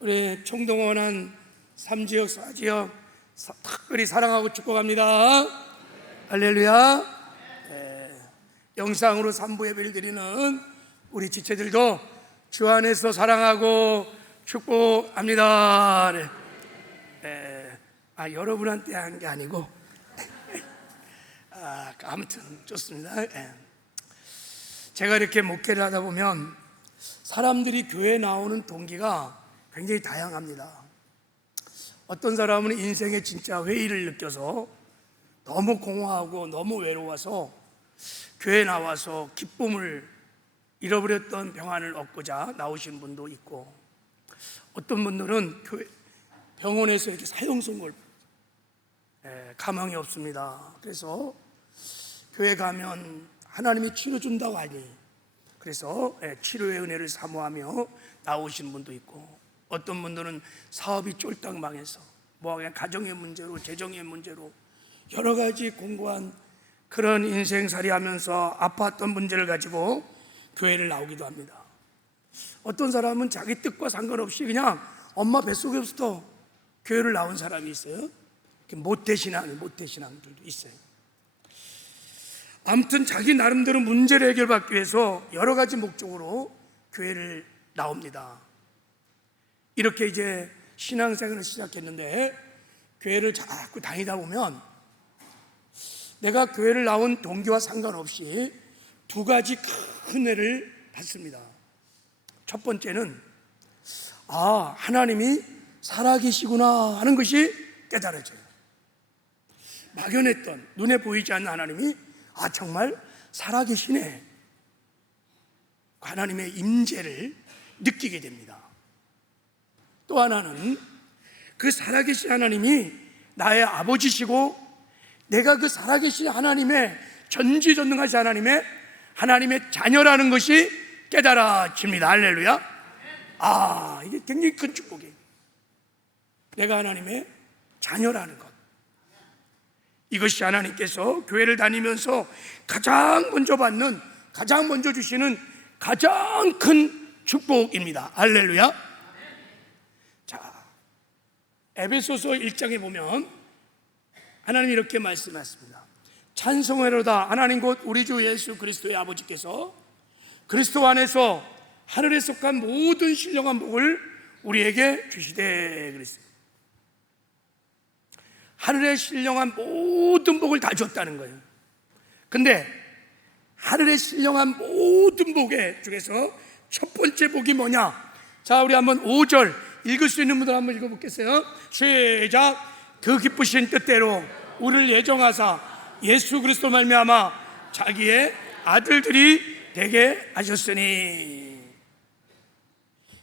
우리 총동원한 3지역 4지역 특별히 사랑하고 축복합니다. 할렐루야. 영상으로 3부 예배를 드리는 우리 지체들도 주 안에서 사랑하고 축복합니다. 여러분한테 한 게 아니고 아무튼 좋습니다. 제가 이렇게 목회를 하다 보면 사람들이 교회에 나오는 동기가 굉장히 다양합니다. 어떤 사람은 인생의 진짜 회의를 느껴서 너무 공허하고 너무 외로워서 교회에 나와서 기쁨을 잃어버렸던 평안을 얻고자 나오신 분도 있고, 어떤 분들은 병원에서 이렇게 사형 선고를 가망이 없습니다. 그래서 교회 가면 하나님이 치료 준다고 하니 그래서 치료의 은혜를 사모하며 나오신 분도 있고, 어떤 분들은 사업이 쫄딱 망해서 그냥 가정의 문제로 재정의 문제로 여러 가지 공고한 그런 인생살이 하면서 아팠던 문제를 가지고 교회를 나오기도 합니다. 어떤 사람은 자기 뜻과 상관없이 그냥 엄마 뱃속에서부터 교회를 나온 사람이 있어요. 모태신앙들도 있어요. 아무튼 자기 나름대로 문제를 해결받기 위해서 여러 가지 목적으로 교회를 나옵니다. 이렇게 이제 신앙생활을 시작했는데, 교회를 자꾸 다니다 보면 내가 교회를 나온 동기와 상관없이 두 가지 큰 은혜를 받습니다. 첫 번째는 하나님이 살아계시구나 하는 것이 깨달아져요. 막연했던 눈에 보이지 않는 하나님이 정말 살아계시네, 하나님의 임재를 느끼게 됩니다. 또 하나는 그 살아계신 하나님이 나의 아버지시고 내가 그 살아계신 하나님의 전지전능하신 하나님의 자녀라는 것이 깨달아집니다. 할렐루야. 이게 굉장히 큰 축복이에요. 내가 하나님의 자녀라는 것, 이것이 하나님께서 교회를 다니면서 가장 먼저 주시는 가장 큰 축복입니다. 할렐루야. 자, 에베소서 1장에 보면 하나님이 이렇게 말씀하십니다. 찬송하로다 하나님 곧 우리 주 예수 그리스도의 아버지께서 그리스도 안에서 하늘에 속한 모든 신령한 복을 우리에게 주시되 그랬어요. 하늘에 신령한 모든 복을 다 줬다는 거예요. 근데 하늘에 신령한 모든 복 중에서 첫 번째 복이 뭐냐? 자, 우리 한번 5절 읽을 수 있는 분들 한번 읽어보겠어요. 시작. 그 기쁘신 뜻대로 우리를 예정하사 예수 그리스도 말미암아 자기의 아들들이 되게 하셨으니,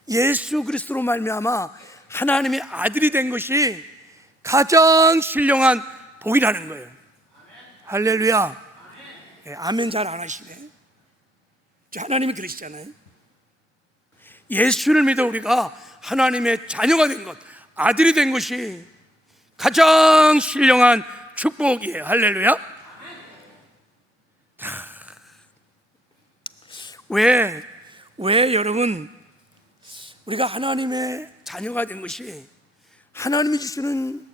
예수 그리스도로 말미암아 하나님의 아들이 된 것이 가장 신령한 복이라는 거예요. 할렐루야. 아멘 잘 안 하시네. 하나님이 그러시잖아요. 예수를 믿어 우리가 하나님의 자녀가 된 것, 아들이 된 것이 가장 신령한 축복이에요. 할렐루야. 왜 여러분 우리가 하나님의 자녀가 된 것이 하나님이 주시는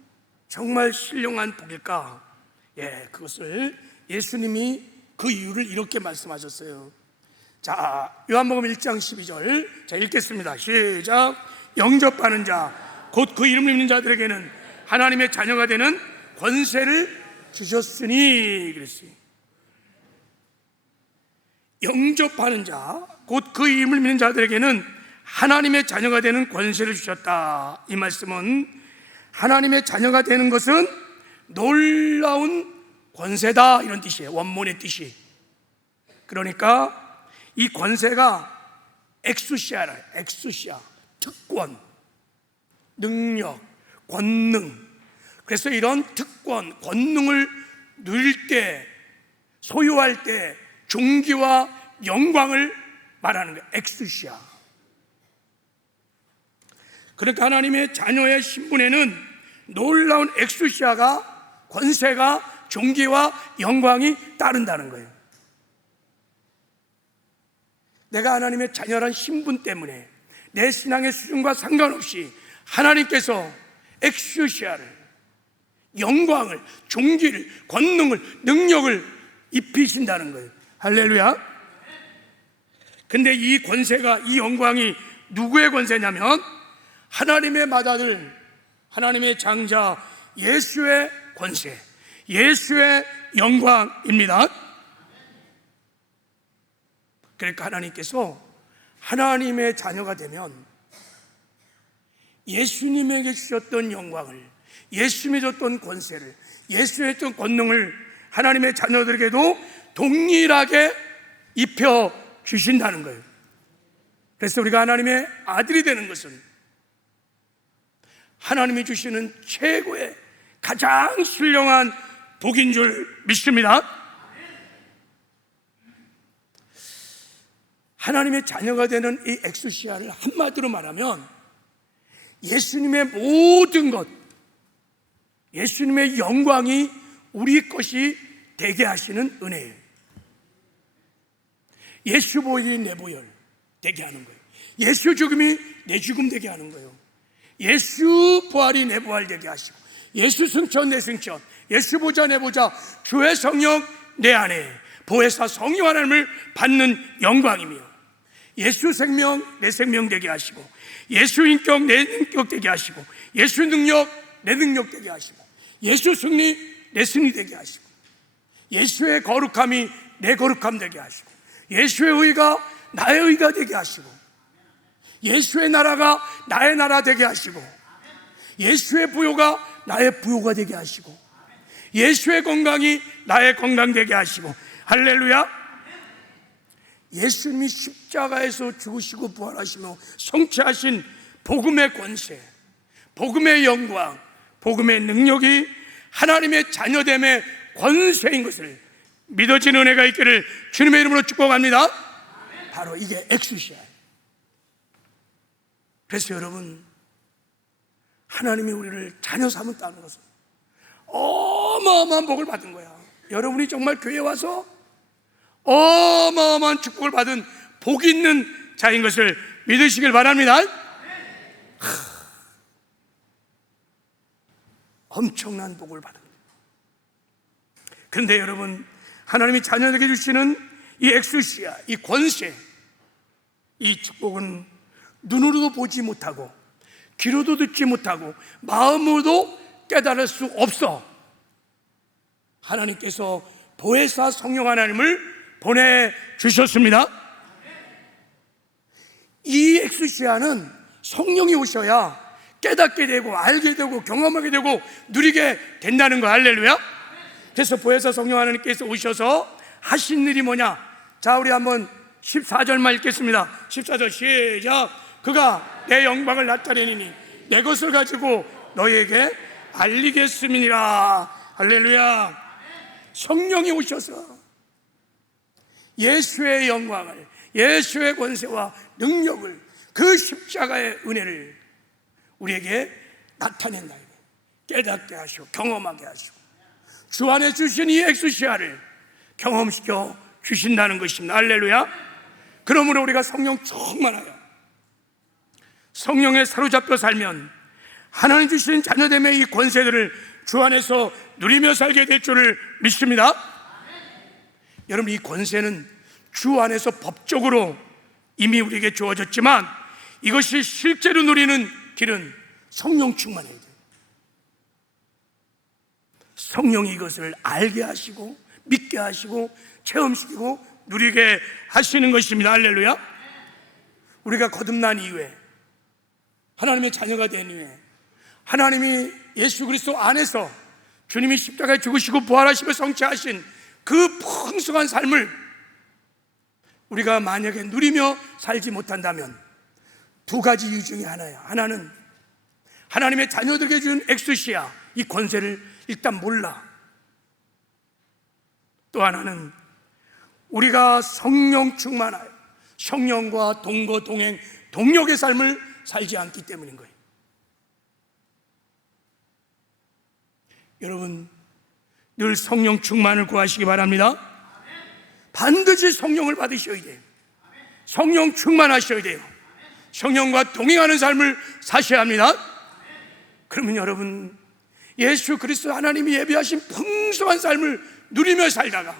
정말 신령한 복일까? 그것을 예수님이 그 이유를 이렇게 말씀하셨어요. 자, 요한복음 1장 12절 자 읽겠습니다. 시작. 영접하는 자 곧 그 이름을 믿는 자들에게는 하나님의 자녀가 되는 권세를 주셨으니 그랬어요. 영접하는 자 곧 그 이름을 믿는 자들에게는 하나님의 자녀가 되는 권세를 주셨다. 이 말씀은 하나님의 자녀가 되는 것은 놀라운 권세다, 이런 뜻이에요. 원문의 뜻이. 그러니까 이 권세가 엑수시아라, 특권, 능력, 권능. 그래서 이런 특권, 권능을 누릴 때, 소유할 때 존귀와 영광을 말하는 거예요. 엑수시아. 그러니까 하나님의 자녀의 신분에는 놀라운 엑수시아가, 권세가, 존귀와 영광이 따른다는 거예요. 내가 하나님의 자녀란 신분 때문에, 내 신앙의 수준과 상관없이 하나님께서 엑스시아를, 영광을, 존귀를, 권능을, 능력을 입히신다는 거예요. 할렐루야. 근데 이 권세가, 이 영광이 누구의 권세냐면 하나님의 맏아들, 하나님의 장자 예수의 권세, 예수의 영광입니다. 그러니까 하나님께서 하나님의 자녀가 되면 예수님에게 주셨던 영광을, 예수님이 줬던 권세를, 예수님이 줬던 권능을 하나님의 자녀들에게도 동일하게 입혀 주신다는 거예요. 그래서 우리가 하나님의 아들이 되는 것은 하나님이 주시는 최고의 가장 신령한 복인 줄 믿습니다. 하나님의 자녀가 되는 이 엑스시아를 한마디로 말하면 예수님의 모든 것, 예수님의 영광이 우리 것이 되게 하시는 은혜예요. 예수 보혈이 내 보혈 되게 하는 거예요. 예수 죽음이 내 죽음 되게 하는 거예요. 예수 부활이 내 부활 되게 하시고, 예수 승천 내 승천, 예수 보좌 내 보좌, 주의 성령 내 안에 보혜사 성령 하나님을 받는 영광이며, 예수 생명 내 생명 되게 하시고, 예수 인격 내 인격 되게 하시고, 예수 능력 내 능력 되게 하시고, 예수 승리 내 승리 되게 하시고, 예수의 거룩함이 내 거룩함 되게 하시고, 예수의 의가 나의 의가 되게 하시고, 예수의 나라가 나의 나라 되게 하시고, 예수의 부요가 나의 부요가 되게 하시고, 예수의 건강이 나의 건강 되게 하시고, 할렐루야. 예수님이 십자가에서 죽으시고 부활하시며 성취하신 복음의 권세, 복음의 영광, 복음의 능력이 하나님의 자녀됨의 권세인 것을 믿어지는 은혜가 있기를 주님의 이름으로 축복합니다. 바로 이게 엑스시아예요. 그래서 여러분, 하나님이 우리를 자녀 삼았다는 것은 어마어마한 복을 받은 거야. 여러분이 정말 교회에 와서 어마어마한 축복을 받은 복 있는 자인 것을 믿으시길 바랍니다. 엄청난 복을 받은 거예요. 그런데 여러분, 하나님이 자녀에게 주시는 이 엑스시아, 이 권세, 이 축복은 눈으로도 보지 못하고 귀로도 듣지 못하고 마음으로도 깨달을 수 없어. 하나님께서 보혜사 성령 하나님을 보내주셨습니다. 이 엑스시아는 성령이 오셔야 깨닫게 되고 알게 되고 경험하게 되고 누리게 된다는 거. 할렐루야. 그래서 보혜사 성령 하나님께서 오셔서 하신 일이 뭐냐? 자, 우리 한번 14절만 읽겠습니다. 14절 시작. 그가 내 영광을 나타내니 내 것을 가지고 너희에게 알리겠음이니라. 할렐루야. 성령이 오셔서 예수의 영광을, 예수의 권세와 능력을, 그 십자가의 은혜를 우리에게 나타낸다. 깨닫게 하시고 경험하게 하시고 주 안에 주신 이 엑스시아를 경험시켜 주신다는 것입니다. 할렐루야. 그러므로 우리가 성령 충만하여 성령에 사로잡혀 살면 하나님 주신 자녀됨의 이 권세들을 주 안에서 누리며 살게 될 줄을 믿습니다. 여러분, 이 권세는 주 안에서 법적으로 이미 우리에게 주어졌지만 이것이 실제로 누리는 길은 성령 충만해야 돼요. 성령이 이것을 알게 하시고 믿게 하시고 체험시키고 누리게 하시는 것입니다. 할렐루야. 우리가 거듭난 이후에, 하나님의 자녀가 된 이후에, 하나님이 예수 그리스도 안에서 주님이 십자가에 죽으시고 부활하시고 성취하신 그 풍성한 삶을 우리가 만약에 누리며 살지 못한다면 두 가지 이유 중에 하나예요. 하나는 하나님의 자녀들에게 준 엑스시아, 이 권세를 일단 몰라. 또 하나는 우리가 성령 충만하여 성령과 동거 동행 동력의 삶을 살지 않기 때문인 거예요. 여러분, 늘 성령 충만을 구하시기 바랍니다. 반드시 성령을 받으셔야 돼요. 성령 충만하셔야 돼요. 성령과 동행하는 삶을 사셔야 합니다. 그러면 여러분, 예수 그리스도 하나님이 예비하신 풍성한 삶을 누리며 살다가,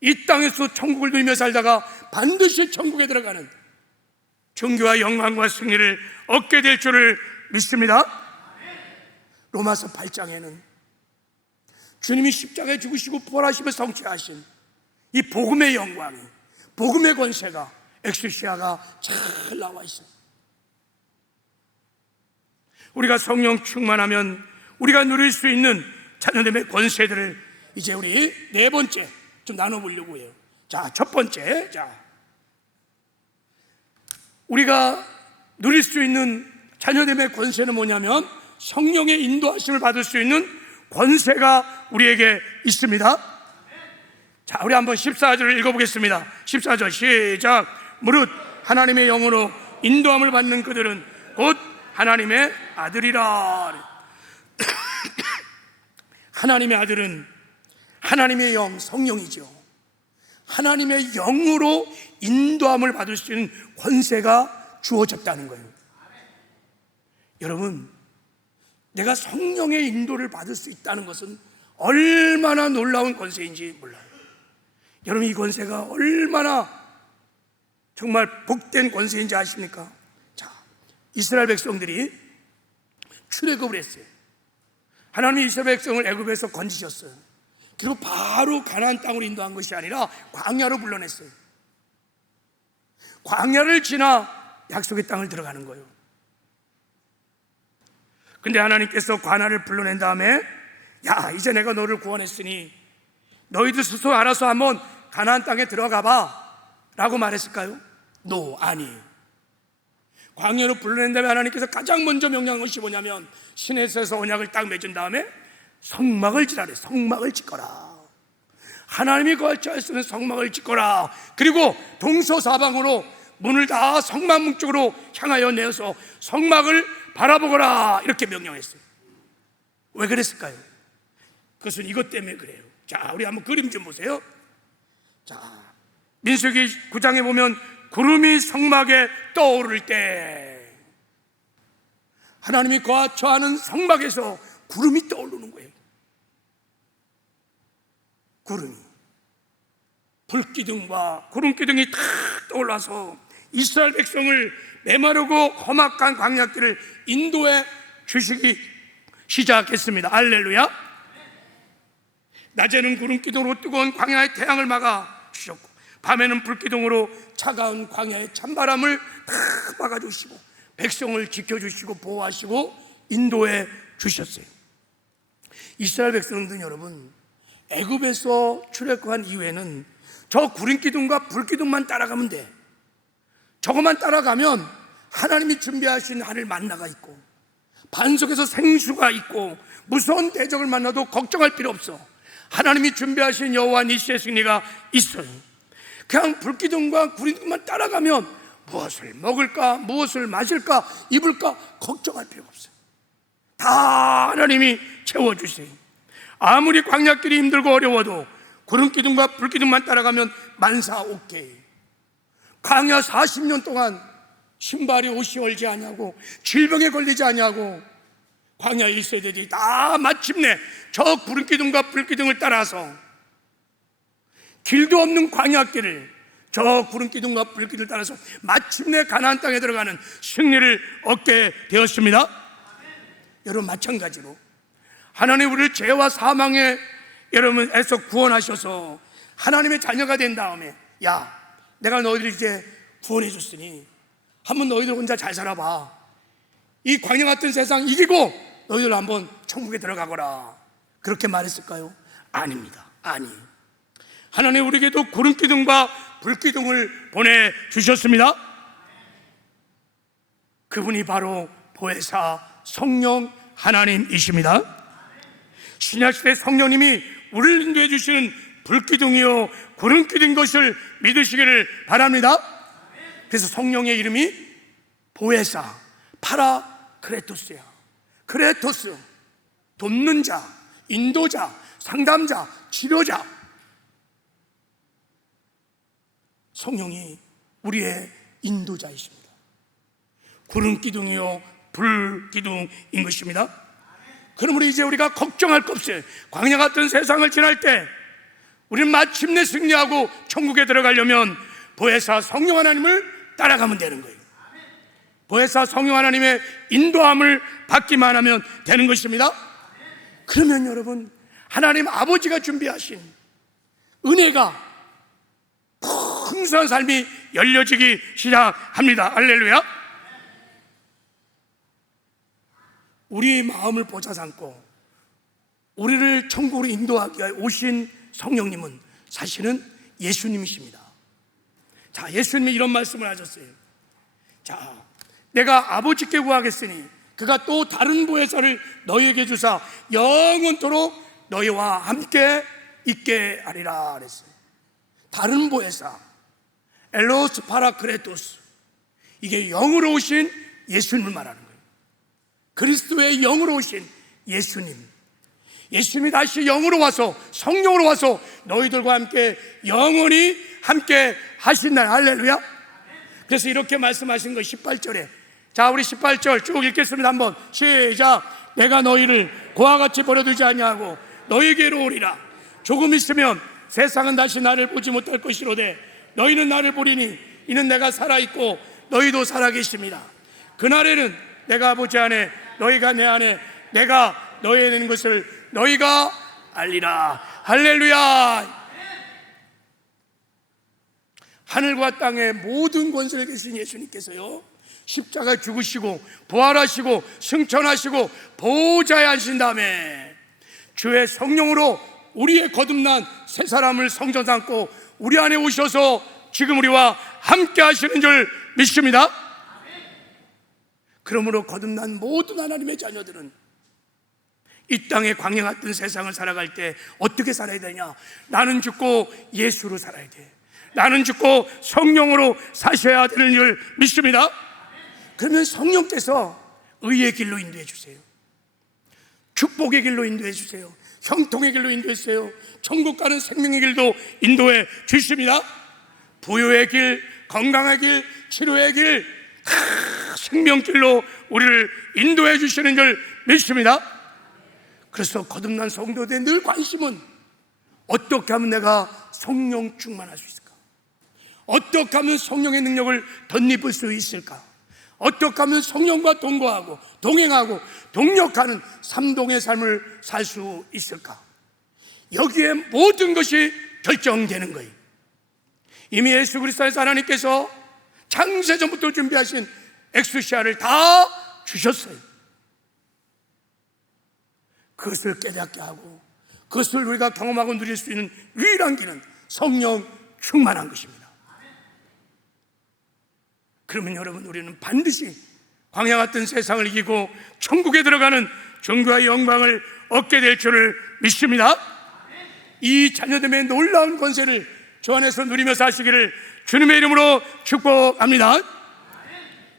이 땅에서 천국을 누리며 살다가 반드시 천국에 들어가는 존귀와 영광과 승리를 얻게 될 줄을 믿습니다. 로마서 8장에는 주님이 십자가에 죽으시고 부활하시며 성취하신 이 복음의 영광이, 복음의 권세가, 엑스시아가 잘 나와 있어요. 우리가 성령 충만하면 우리가 누릴 수 있는 자녀됨의 권세들을 이제 우리 네 번째 좀 나눠보려고 해요. 자, 첫 번째, 우리가 누릴 수 있는 자녀됨의 권세는 뭐냐면 성령의 인도하심을 받을 수 있는 권세가 우리에게 있습니다. 자, 우리 한번 14절을 읽어보겠습니다. 14절 시작. 무릇 하나님의 영으로 인도함을 받는 그들은 곧 하나님의 아들이라. 하나님의 아들은 하나님의 영, 성령이죠. 하나님의 영으로 인도함을 받을 수 있는 권세가 주어졌다는 거예요. 여러분, 내가 성령의 인도를 받을 수 있다는 것은 얼마나 놀라운 권세인지 몰라요. 여러분, 이 권세가 얼마나 정말 복된 권세인지 아십니까? 자, 이스라엘 백성들이 출애굽을 했어요. 하나님이 이스라엘 백성을 애굽에서 건지셨어요. 그리고 바로 가나안 땅으로 인도한 것이 아니라 광야로 불러냈어요. 광야를 지나 약속의 땅을 들어가는 거예요. 근데 하나님께서 가나안을 불러낸 다음에, 야, 이제 내가 너를 구원했으니 너희들 스스로 알아서 한번 가나안 땅에 들어가 봐 라고 말했을까요? 아니. 광야로 불러낸 다음에 하나님께서 가장 먼저 명령한 것이 뭐냐면 시내에서 언약을 딱 맺은 다음에 성막을 지라래. 성막을 짓거라. 하나님이 거할 줄 알았으면 성막을 짓거라. 그리고 동서사방으로 문을 다 성막 문쪽으로 향하여 내어서 성막을 바라보거라. 이렇게 명령했어요. 왜 그랬을까요? 그것은 이것 때문에 그래요. 자, 우리 한번 그림 좀 보세요. 자, 민수기 9장에 보면 구름이 성막에 떠오를 때 하나님이 거처하는 성막에서 구름이 떠오르는 거예요. 구름이, 불기둥과 구름기둥이 탁 떠올라서 이스라엘 백성을 메마르고 험악한 광야길을 인도해 주시기 시작했습니다. 할렐루야. 낮에는 구름기둥으로 뜨거운 광야의 태양을 막아 주셨고, 밤에는 불기둥으로 차가운 광야의 찬바람을 다 막아주시고 백성을 지켜주시고 보호하시고 인도해 주셨어요. 이스라엘 백성들은 여러분, 애굽에서 출애굽한 이후에는 저 구름기둥과 불기둥만 따라가면 돼. 저것만 따라가면 하나님이 준비하신 하늘 만나가 있고 반석에서 생수가 있고 무서운 대적을 만나도 걱정할 필요 없어. 하나님이 준비하신 여호와 니시의 승리가 있어요. 그냥 불기둥과 구름기둥만 따라가면 무엇을 먹을까, 무엇을 마실까, 입을까 걱정할 필요가 없어요. 다 하나님이 채워주세요. 아무리 광야길이 힘들고 어려워도 구름기둥과 불기둥만 따라가면 만사 오케이. 광야 40년 동안 신발이 옷이 얼지 않냐고, 질병에 걸리지 않냐고 광야 1세대들이 다 마침내 저 구름기둥과 불기둥을 따라서 길도 없는 광야길을 저 구름기둥과 불기둥을 따라서 마침내 가나안 땅에 들어가는 승리를 얻게 되었습니다. 여러분, 마찬가지로 하나님 우리를 죄와 사망에 여러분에서 구원하셔서 하나님의 자녀가 된 다음에, 야, 내가 너희들 이제 구원해 줬으니 한번 너희들 혼자 잘 살아봐. 이 광야 같은 세상 이기고 너희들 한번 천국에 들어가거라. 그렇게 말했을까요? 아닙니다. 아니, 하나님 우리에게도 구름기둥과 불기둥을 보내주셨습니다. 그분이 바로 보혜사 성령 하나님이십니다. 신약시대 성령님이 우리를 인도해 주시는 불기둥이요 구름기둥인 것을 믿으시기를 바랍니다. 그래서 성령의 이름이 보혜사, 파라크레토스야. 크레토스, 돕는 자, 인도자, 상담자, 치료자. 성령이 우리의 인도자이십니다. 구름 기둥이요 불 기둥인 것입니다. 그러므로 이제 우리가 걱정할 것 없어요. 광야 같은 세상을 지날 때 우리는 마침내 승리하고 천국에 들어가려면 보혜사 성령 하나님을 따라가면 되는 거예요. 보혜사 성령 하나님의 인도함을 받기만 하면 되는 것입니다. 그러면 여러분, 하나님 아버지가 준비하신 은혜가 풍성한 삶이 열려지기 시작합니다. 할렐루야. 우리 마음을 보좌 삼고 우리를 천국으로 인도하기 위해 오신 성령님은 사실은 예수님이십니다. 자, 예수님이 이런 말씀을 하셨어요. 자, 내가 아버지께 구하겠으니 그가 또 다른 보혜사를 너희에게 주사 영원토록 너희와 함께 있게 하리라 그랬어요. 다른 보혜사, 엘로스 파라크레토스, 이게 영으로 오신 예수님을 말하는 거예요. 그리스도의 영으로 오신 예수님, 예수님이 다시 영으로 와서 성령으로 와서 너희들과 함께 영원히 함께 하신 날. 할렐루야. 그래서 이렇게 말씀하신 거 18절에, 자, 우리 18절 쭉 읽겠습니다. 한번 시작. 내가 너희를 고와 같이 버려두지 아니하고 너희에게로 오리라. 조금 있으면 세상은 다시 나를 보지 못할 것이로되 너희는 나를 보리니 이는 내가 살아있고 너희도 살아계십니다. 그날에는 내가 아버지 안에 너희가 내 안에 내가 너희에 있는 것을 너희가 알리라. 할렐루야. 하늘과 땅의 모든 권세를 계신 예수님께서요, 십자가 죽으시고 부활하시고 승천하시고 보좌에 앉으신 다음에 주의 성령으로 우리의 거듭난 새 사람을 성전 삼고 우리 안에 오셔서 지금 우리와 함께 하시는 줄 믿습니다. 그러므로 거듭난 모든 하나님의 자녀들은 이 땅의 광야 같은 세상을 살아갈 때 어떻게 살아야 되냐? 나는 죽고 예수로 살아야 돼. 나는 죽고 성령으로 사셔야 되는 줄 믿습니다. 그러면 성령께서 의의 길로 인도해 주세요. 축복의 길로 인도해 주세요. 형통의 길로 인도해 주세요. 천국 가는 생명의 길도 인도해 주십니다. 부유의 길, 건강의 길, 치료의 길, 생명길로 우리를 인도해 주시는 줄 믿습니다. 그래서 거듭난 성도들의 늘 관심은 어떻게 하면 내가 성령 충만할 수 있을까? 어떻게 하면 성령의 능력을 덧입을 수 있을까? 어떻게 하면 성령과 동거하고 동행하고 동력하는 삼동의 삶을 살 수 있을까? 여기에 모든 것이 결정되는 거예요. 이미 예수 그리스도의 하나님께서 창세전부터 준비하신 엑스시아를 다 주셨어요. 그것을 깨닫게 하고 그것을 우리가 경험하고 누릴 수 있는 유일한 길은 성령 충만한 것입니다. 그러면 여러분, 우리는 반드시 광야 같은 세상을 이기고 천국에 들어가는 존귀와 영광을 얻게 될 줄을 믿습니다. 이 자녀됨의 놀라운 권세를 주 안에서 누리며 사시기를 주님의 이름으로 축복합니다.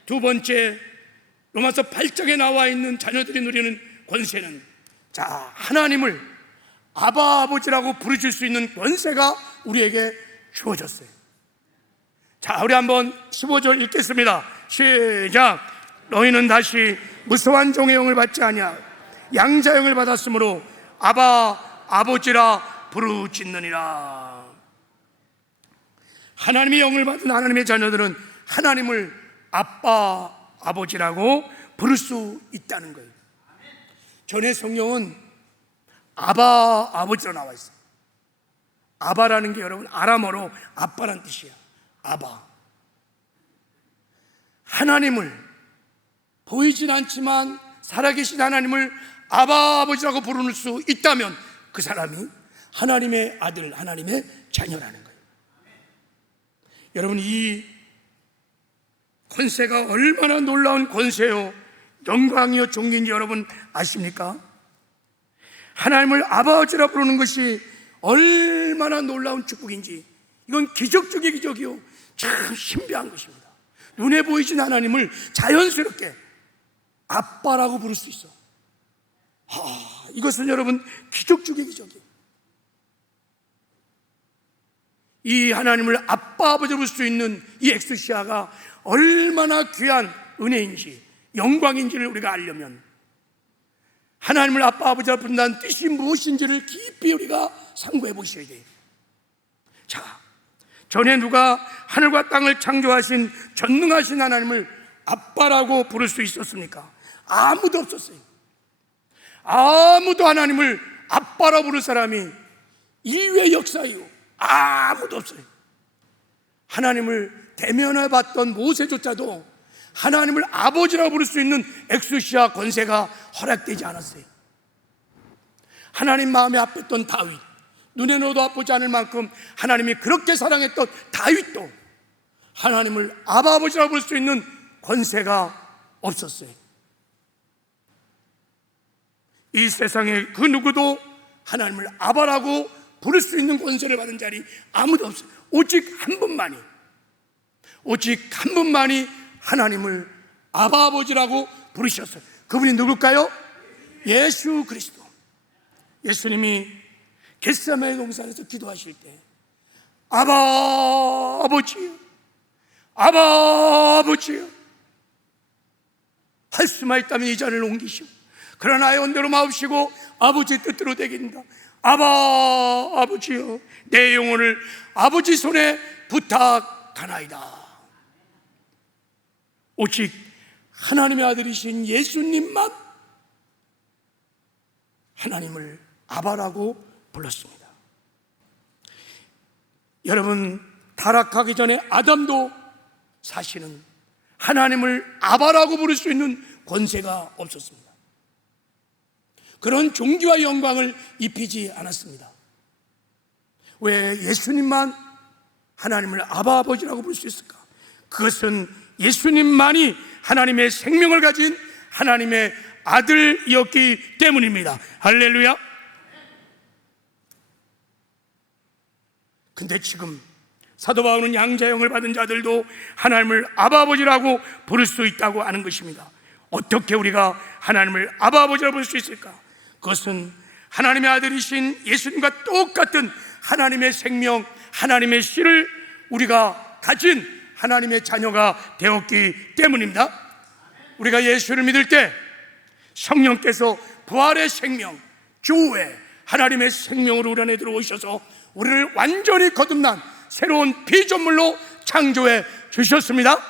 두 번째, 로마서 8장에 나와 있는 자녀들이 누리는 권세는, 자, 하나님을 아바 아버지라고 부르실 수 있는 권세가 우리에게 주어졌어요. 자, 우리 한번 15절 읽겠습니다. 시작. 너희는 다시 무서운 종의 영을 받지 아니하 양자 영을 받았으므로 아바 아버지라 부르짖느니라. 하나님의 영을 받은 하나님의 자녀들은 하나님을 아빠 아버지라고 부를 수 있다는 거예요. 전에 성경은 아바 아버지로 나와 있어요. 아바라는 게 여러분 아람어로 아빠란 뜻이에요. 아바. 하나님을, 보이진 않지만 살아계신 하나님을 아바 아버지라고 부를 수 있다면 그 사람이 하나님의 아들, 하나님의 자녀라는 거예요. 여러분, 이 권세가 얼마나 놀라운 권세요, 영광이요, 존귀인지 여러분 아십니까? 하나님을 아버지라 부르는 것이 얼마나 놀라운 축복인지, 이건 기적중의 기적이요, 참 신비한 것입니다. 눈에 보이진 하나님을 자연스럽게 아빠라고 부를 수 있어. 이것은 여러분 기적중의 기적이에요. 이 하나님을 아빠 아버지로 부를 수 있는 이 엑스시아가 얼마나 귀한 은혜인지 영광인지를 우리가 알려면 하나님을 아빠 아버지라 부른다는 뜻이 무엇인지를 깊이 우리가 상고해 보셔야 돼요. 자, 전에 누가 하늘과 땅을 창조하신 전능하신 하나님을 아빠라고 부를 수 있었습니까? 아무도 없었어요. 아무도 하나님을 아빠라고 부를 사람이 인류의 역사이요 아무도 없어요. 하나님을 대면해 봤던 모세조차도 하나님을 아버지라고 부를 수 있는 엑수시아 권세가 허락되지 않았어요. 하나님 마음에 아팠던 다윗, 눈에 넣어도 아프지 않을 만큼 하나님이 그렇게 사랑했던 다윗도 하나님을 아버지라고 부를 수 있는 권세가 없었어요. 이 세상에 그 누구도 하나님을 아바라고 부를 수 있는 권세를 받은 자리 아무도 없어요. 오직 한 분만이, 오직 한 분만이 하나님을 아바 아버지라고 부르셨어요. 그분이 누굴까요? 예수 그리스도. 예수님이 겟세마네 동산에서 기도하실 때 아바 아버지요, 아바 아버지요, 할 수만 있다면 이 잔을 옮기시오. 그러나 나의 원대로 마옵시고 아버지의 뜻대로 되겠다. 아바 아버지요, 내 영혼을 아버지 손에 부탁하나이다. 오직 하나님의 아들이신 예수님만 하나님을 아바라고 불렀습니다. 여러분, 타락하기 전에 아담도 사실은 하나님을 아바라고 부를 수 있는 권세가 없었습니다. 그런 존귀와 영광을 입히지 않았습니다. 왜 예수님만 하나님을 아바 아버지라고 부를 수 있을까? 그것은 예수님만이 하나님의 생명을 가진 하나님의 아들이었기 때문입니다. 할렐루야. 근데 지금 사도 바울은 양자형을 받은 자들도 하나님을 아바 아버지라고 부를 수 있다고 하는 것입니다. 어떻게 우리가 하나님을 아바 아버지라고 부를 수 있을까? 그것은 하나님의 아들이신 예수님과 똑같은 하나님의 생명, 하나님의 씨를 우리가 가진 하나님의 자녀가 되었기 때문입니다. 우리가 예수를 믿을 때 성령께서 부활의 생명, 주의 하나님의 생명으로 우리 안에 들어오셔서 우리를 완전히 거듭난 새로운 피조물로 창조해 주셨습니다.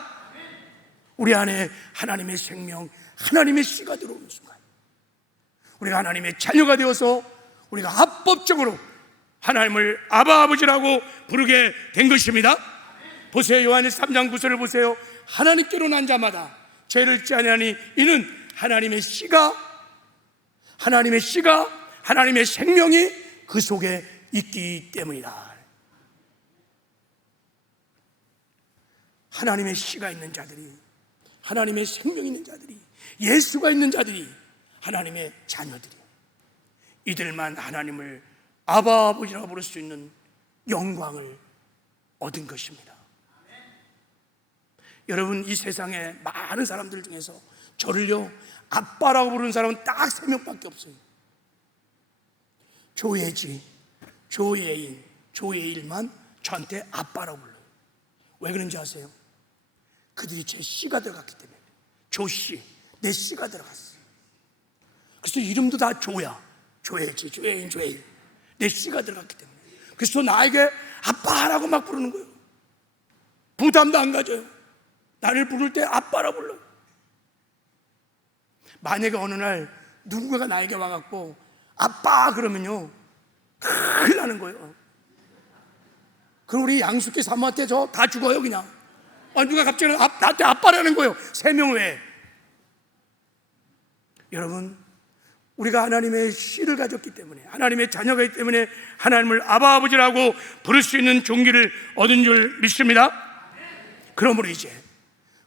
우리 안에 하나님의 생명, 하나님의 씨가 들어오는 순간 우리가 하나님의 자녀가 되어서 우리가 합법적으로 하나님을 아바 아버지라고 부르게 된 것입니다. 보세요, 요한일서 3장 9절을 보세요. 하나님께로 난 자마다 죄를 짓지 아니하니 이는 하나님의 씨가 하나님의 생명이 그 속에 있기 때문이다. 하나님의 씨가 있는 자들이, 하나님의 생명이 있는 자들이, 예수가 있는 자들이 하나님의 자녀들이, 이들만 하나님을 아바 아버지라고 부를 수 있는 영광을 얻은 것입니다. 여러분, 이 세상에 많은 사람들 중에서 저를요 아빠라고 부르는 사람은 딱 3명밖에 없어요. 조예지, 조예인, 조예일만 저한테 아빠라고 불러요. 왜 그런지 아세요? 그들이 제 씨가 들어갔기 때문에. 조씨, 내 씨가 들어갔어요. 그래서 이름도 다 조야, 조예지, 조예인, 조예일, 내 씨가 들어갔기 때문에. 그래서 나에게 아빠라고 막 부르는 거예요. 부담도 안 가져요. 나를 부를 때 아빠라 불러요. 만약에 어느 날 누군가가 나에게 와갖고 아빠 그러면요 큰일 나는 거예요. 그럼 우리 양숙기 사모한테 저 다 죽어요 그냥. 누가 갑자기 나한테 아빠라는 거예요. 3명 외에. 여러분, 우리가 하나님의 씨를 가졌기 때문에, 하나님의 자녀가 있기 때문에 하나님을 아바 아버지라고 부를 수 있는 종기를 얻은 줄 믿습니다. 그러므로 이제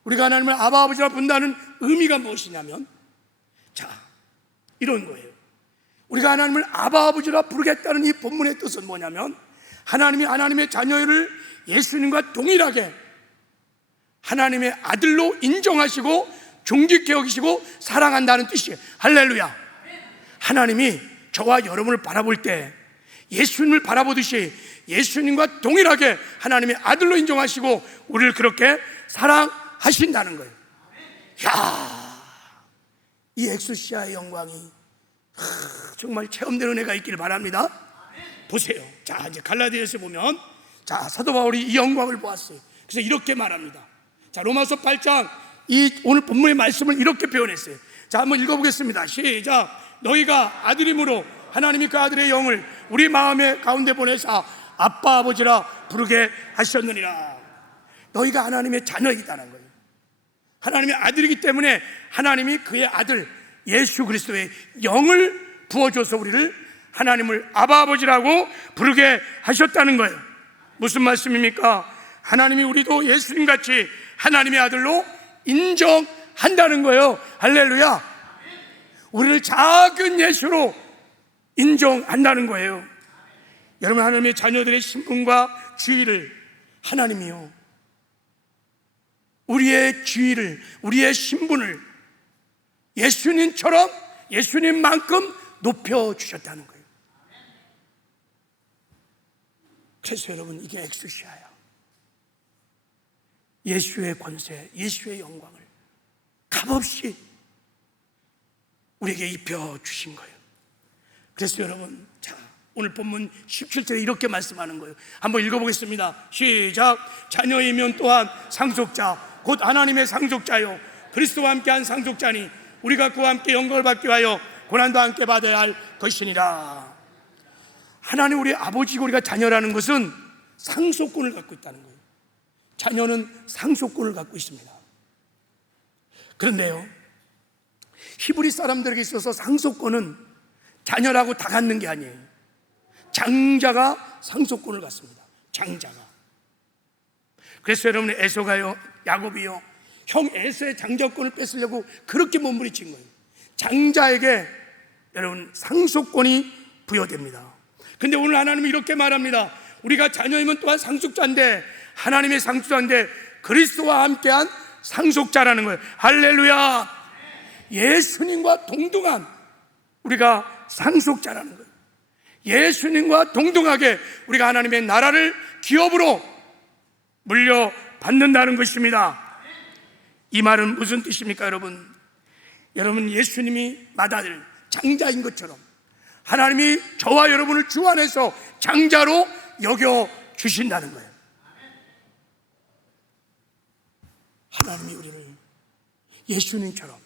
우리가 하나님을 아바 아버지라 부른다는 의미가 무엇이냐면, 자, 이런 거예요. 우리가 하나님을 아바 아버지라 부르겠다는 이 본문의 뜻은 뭐냐면, 하나님이 하나님의 자녀를 예수님과 동일하게 하나님의 아들로 인정하시고 존귀케 여기시고 사랑한다는 뜻이에요. 할렐루야. 하나님이 저와 여러분을 바라볼 때 예수님을 바라보듯이 예수님과 동일하게 하나님의 아들로 인정하시고 우리를 그렇게 사랑하신다는 하신다는 거예요. 야, 이 엑소시아의 영광이 정말 체험되는 은혜가 있기를 바랍니다. 보세요. 자, 이제 갈라디아서 보면, 자, 사도 바울이 이 영광을 보았어요. 그래서 이렇게 말합니다. 자, 로마서 8장 이 오늘 본문의 말씀을 이렇게 표현했어요. 자, 한번 읽어보겠습니다. 시작. 너희가 아들임으로 하나님이 그 아들의 영을 우리 마음의 가운데 보내사 아빠 아버지라 부르게 하셨느니라. 너희가 하나님의 자녀이다는 거예요. 하나님의 아들이기 때문에 하나님이 그의 아들 예수 그리스도의 영을 부어줘서 우리를 하나님을 아바 아버지라고 부르게 하셨다는 거예요. 무슨 말씀입니까? 하나님이 우리도 예수님같이 하나님의 아들로 인정한다는 거예요. 할렐루야. 우리를 작은 예수로 인정한다는 거예요. 여러분, 하나님의 자녀들의 신분과 지위를 하나님이요, 우리의 지위를, 우리의 신분을 예수님처럼, 예수님만큼 높여주셨다는 거예요. 그래서 여러분, 이게 엑스시아야. 예수의 권세, 예수의 영광을 값없이 우리에게 입혀주신 거예요. 그래서 여러분, 자, 오늘 본문 17절에 이렇게 말씀하는 거예요. 한번 읽어보겠습니다. 시작. 자녀이면 또한 상속자, 곧 하나님의 상속자요 그리스도와 함께한 상속자니 우리가 그와 함께 영광을 받기 위하여 고난도 함께 받아야 할 것이니라. 하나님 우리 아버지고 우리가 자녀라는 것은 상속권을 갖고 있다는 거예요. 자녀는 상속권을 갖고 있습니다. 그런데요, 히브리 사람들에게 있어서 상속권은 자녀라고 다 갖는 게 아니에요. 장자가 상속권을 갖습니다. 장자가. 그래서 여러분, 에서가요, 야곱이요, 형 에서의 장자권을 뺏으려고 그렇게 몸부림친 거예요. 장자에게 여러분 상속권이 부여됩니다. 근데 오늘 하나님은 이렇게 말합니다. 우리가 자녀이면 또한 상속자인데, 하나님의 상속자인데 그리스도와 함께한 상속자라는 거예요. 할렐루야. 예수님과 동등한 우리가 상속자라는 거예요. 예수님과 동등하게 우리가 하나님의 나라를 기업으로 물려받는다는 것입니다. 이 말은 무슨 뜻입니까, 여러분? 여러분, 예수님이 맏아들 장자인 것처럼 하나님이 저와 여러분을 주 안에서 장자로 여겨 주신다는 거예요. 하나님이 우리를 예수님처럼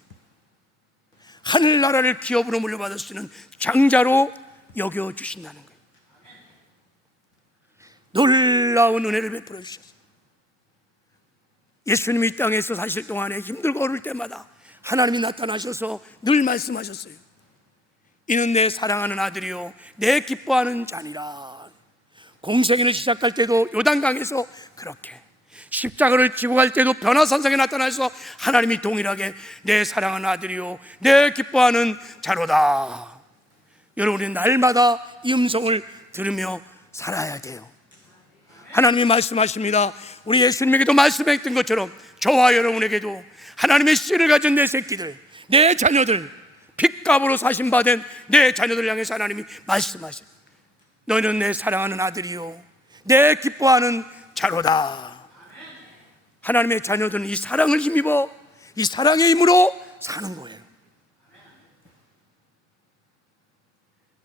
하늘나라를 기업으로 물려받을 수 있는 장자로 여겨 주신다는 거예요. 놀라운 은혜를 베풀어 주셨어요. 예수님이 이 땅에서 사실 동안에 힘들고 어려울 때마다 하나님이 나타나셔서 늘 말씀하셨어요. 이는 내 사랑하는 아들이요 내 기뻐하는 자니라. 공생애를 시작할 때도 요단강에서 그렇게, 십자가를 지고 갈 때도 변화산상에 나타나서 하나님이 동일하게 내 사랑하는 아들이요 내 기뻐하는 자로다. 여러분이 날마다 이 음성을 들으며 살아야 돼요. 하나님이 말씀하십니다. 우리 예수님에게도 말씀했던 것처럼 저와 여러분에게도 하나님의 씨를 가진 내 새끼들, 내 자녀들, 핏값으로 사신받은 내 자녀들 향해서 하나님이 말씀하셔요. 너희는 내 사랑하는 아들이요 내 기뻐하는 자로다. 하나님의 자녀들은 이 사랑을 힘입어 이 사랑의 힘으로 사는 거예요.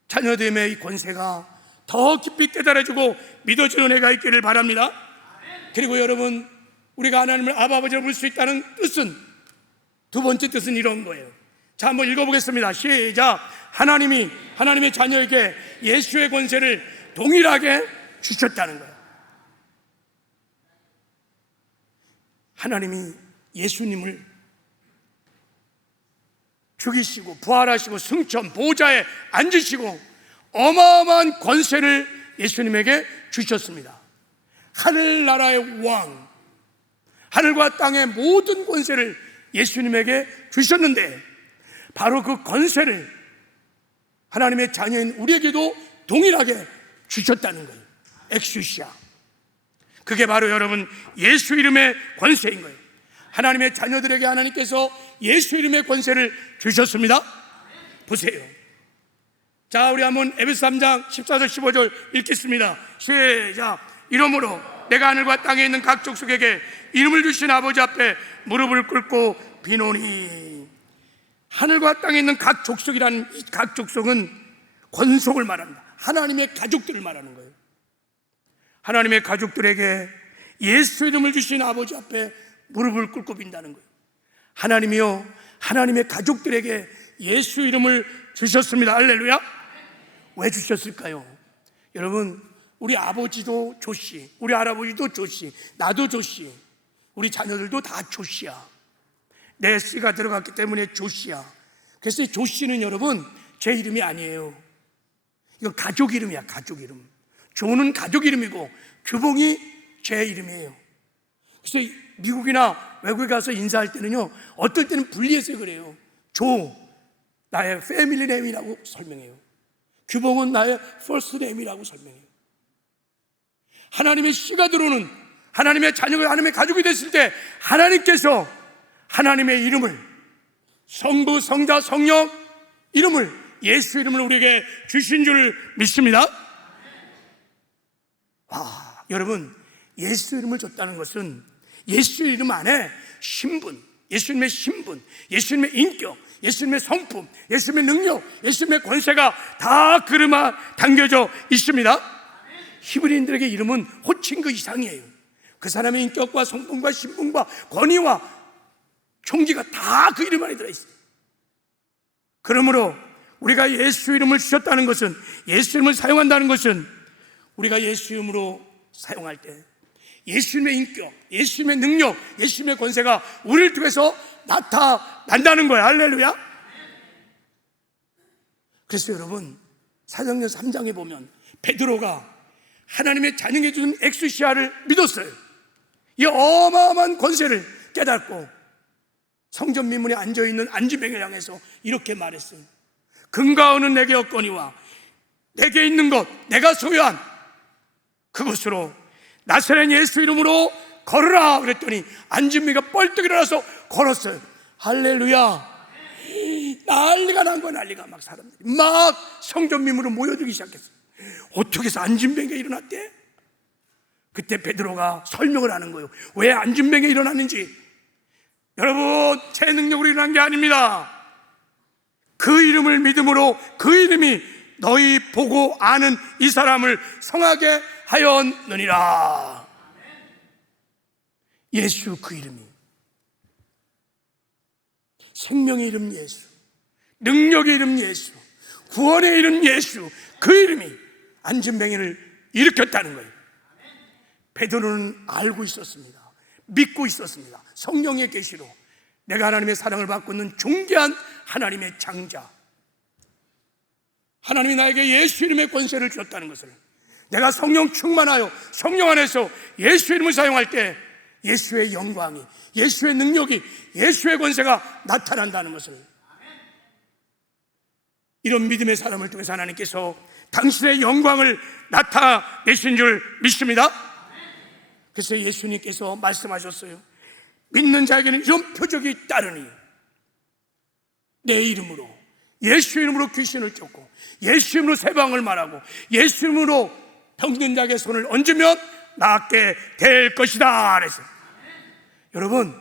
자녀됨의 이 권세가 더 깊이 깨달아지고 믿어지는 애가 있기를 바랍니다. 그리고 여러분, 우리가 하나님을 아바 아버지로 부를 수 있다는 뜻은, 두 번째 뜻은 이런 거예요. 자, 한번 읽어보겠습니다. 시작. 하나님이 하나님의 자녀에게 예수의 권세를 동일하게 주셨다는 거예요. 하나님이 예수님을 죽이시고 부활하시고 승천 보좌에 앉으시고 어마어마한 권세를 예수님에게 주셨습니다. 하늘나라의 왕, 하늘과 땅의 모든 권세를 예수님에게 주셨는데, 바로 그 권세를 하나님의 자녀인 우리에게도 동일하게 주셨다는 거예요. 엑수시아. 그게 바로 여러분 예수 이름의 권세인 거예요. 하나님의 자녀들에게 하나님께서 예수 이름의 권세를 주셨습니다. 보세요. 자, 우리 한번 에베소 3장 14절 15절 읽겠습니다. 시작. 이러므로 내가 하늘과 땅에 있는 각 족속에게 이름을 주신 아버지 앞에 무릎을 꿇고 비노니. 하늘과 땅에 있는 각 족속이라는 이 각 족속은 권속을 말합니다. 하나님의 가족들을 말하는 거예요. 하나님의 가족들에게 예수 이름을 주신 아버지 앞에 무릎을 꿇고 빈다는 거예요. 하나님이요, 하나님의 가족들에게 예수 이름을 주셨습니다. 할렐루야. 왜 주셨을까요? 여러분, 우리 아버지도 조씨, 우리 할아버지도 조씨, 나도 조씨, 우리 자녀들도 다 조씨야. 내 씨가 들어갔기 때문에 조씨야. 그래서 이 조씨는 여러분 제 이름이 아니에요. 이건 가족 이름이야. 가족 이름. 조는 가족 이름이고 규봉이 제 이름이에요. 그래서 미국이나 외국에 가서 인사할 때는요, 어떨 때는 분리해서 그래요. 조, 나의 패밀리 네임이라고 설명해요. 규봉은 나의 퍼스트 네임이라고 설명해요. 하나님의 씨가 들어오는, 하나님의 자녀가 하나님의 가족이 됐을 때 하나님께서 하나님의 이름을, 성부, 성자, 성령 이름을, 예수 이름을 우리에게 주신 줄 믿습니다. 와, 여러분, 예수 이름을 줬다는 것은 예수 이름 안에 신분, 예수님의 신분, 예수님의 인격, 예수님의 성품, 예수님의 능력, 예수님의 권세가 다 그름아 담겨져 있습니다. 히브리인들에게 이름은 호칭 그 이상이에요. 그 사람의 인격과 성품과 신분과 권위와 총기가 다 그 이름 안에 들어있어요. 그러므로 우리가 예수 이름을 주셨다는 것은, 예수 이름을 사용한다는 것은, 우리가 예수 이름으로 사용할 때 예수님의 인격, 예수님의 능력, 예수님의 권세가 우리를 통해서 나타난다는 거예요. 할렐루야. 그래서 여러분, 사도행전 3장에 보면 베드로가 하나님의 자녀에게 주는 엑스시아를 믿었어요. 이 어마어마한 권세를 깨닫고 성전 민문에 앉아있는 안진뱅이를 향해서 이렇게 말했어요. 금과 은은 내게 없거니와 내게 있는 것, 내가 소유한 그것으로 나사렛 예수 이름으로 걸으라 그랬더니 안진뱅이가 뻘떡 일어나서 걸었어요. 할렐루야. 난리가 난 거야. 난리가. 막 사람들이 막 성전 민문으로 모여들기 시작했어요. 어떻게 해서 안진뱅이가 일어났대? 그때 베드로가 설명을 하는 거예요. 왜 안진뱅이가 일어났는지. 여러분, 제 능력으로 일어난 게 아닙니다. 그 이름을 믿음으로 그 이름이 너희 보고 아는 이 사람을 성하게 하였느니라. 예수 그 이름이, 생명의 이름 예수, 능력의 이름 예수, 구원의 이름 예수, 그 이름이 안진뱅이를 일으켰다는 거예요. 베드로는 알고 있었습니다. 믿고 있었습니다. 성령의 계시로 내가 하나님의 사랑을 받고 있는 존귀한 하나님의 장자, 하나님이 나에게 예수 이름의 권세를 주었다는 것을, 내가 성령 충만하여 성령 안에서 예수 이름을 사용할 때 예수의 영광이, 예수의 능력이, 예수의 권세가 나타난다는 것을, 이런 믿음의 사람을 통해서 하나님께서 당신의 영광을 나타내신 줄 믿습니다. 그래서 예수님께서 말씀하셨어요. 믿는 자에게는 이런 표적이 따르니 내 이름으로, 예수 이름으로 귀신을 쫓고 예수 이름으로 세방을 말하고 예수 이름으로 병든 자에게 손을 얹으면 낫게 될 것이다 그래서, 여러분,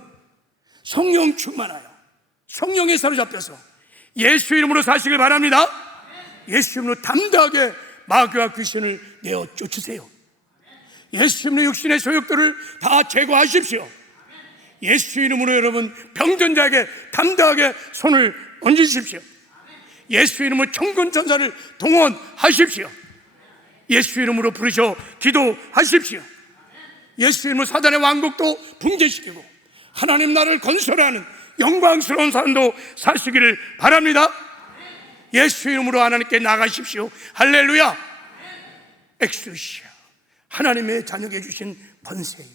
성령 충만하여 성령에 사로잡혀서 예수 이름으로 사시길 바랍니다. 예수 이름으로 담대하게 마귀와 귀신을 내어 쫓으세요. 예수 이름으로 육신의 소욕들을 다 제거하십시오. 예수 이름으로 여러분 병든 자에게 담대하게 손을 얹으십시오. 예수 이름으로 천군 천사를 동원하십시오. 예수 이름으로 부르셔 기도하십시오. 예수 이름으로 사단의 왕국도 붕괴시키고 하나님 나라를 건설하는 영광스러운 삶도 사시기를 바랍니다. 예수 이름으로 하나님께 나가십시오. 할렐루야. 엑스시아, 하나님의 자녀에게 주신 권세예요.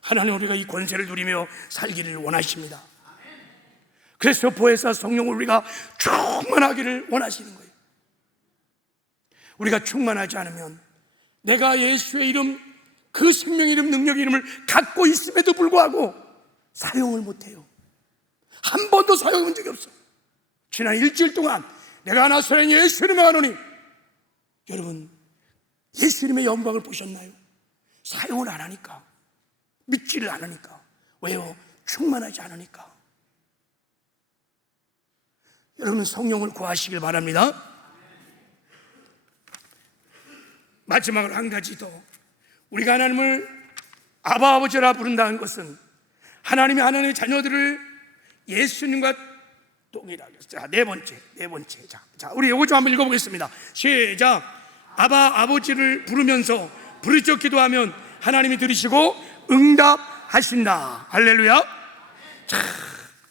하나님, 우리가 이 권세를 누리며 살기를 원하십니다. 그래서 보혜사 성령을 우리가 충만하기를 원하시는 거예요. 우리가 충만하지 않으면 내가 예수의 이름, 그 생명의 이름, 능력의 이름을 갖고 있음에도 불구하고 사용을 못해요. 한 번도 사용해 본 적이 없어. 지난 일주일 동안 내가 나사렛 예수 이름에 가노니, 여러분, 예수 이름의 영광을 보셨나요? 사용을 안 하니까, 믿지를 않으니까. 왜요? 충만하지 않으니까. 여러분, 성령을 구하시길 바랍니다. 마지막으로 한 가지 더, 우리가 하나님을 아바 아버지라 부른다는 것은 하나님이 하나님의 자녀들을 예수님과 동일하게. 자, 네 번째. 자, 우리 이거 좀 한번 읽어보겠습니다. 시작. 아바 아버지를 부르면서 부르짖어 기도하면 하나님이 들으시고 응답하신다. 할렐루야. 자,